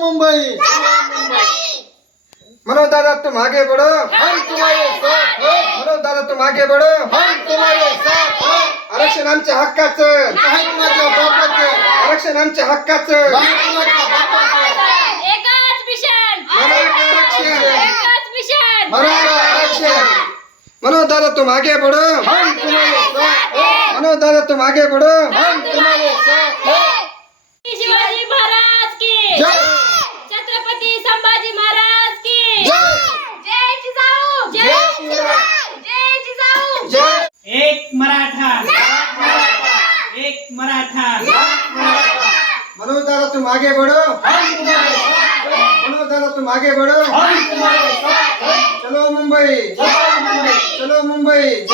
मुंबई. मनोज दादा तुम आगे बढ़ो. हम तुम्हारे साथ हैं. दादा तुम आगे बढ़ो. हम तुम्हारे साथ हैं. आरक्षण आमच्या हक्काचं. नाही कुणाच्या बापाचं. आरक्षण आमच्या हक्काचं. नाही कुणाच्या बापाचं. एकच मिशन. मराठा आरक्षण. एकच मिशन. मराठा आरक्षण. मनोज दादा तुम आगे बढ़ो. हम तुम्हारे साथ हैं. दादा तुम आगे बढ़ो. हम तुम्हारे साथ हैं. शिवाजी महाराज की. जय छत्रपती संभाजी महाराज की जय जय जिजाऊ जय शिवराय जय जिजाऊ जय एक मराठा. एक मराठा. मनोज दादा तुम आगे बढ़ो. हम तुम्हारे साथ हैं मनोज दादा तुम आगे बढ़ो. हम तुम्हारे साथ हैं चलो मुंबई. चलो मुंबई.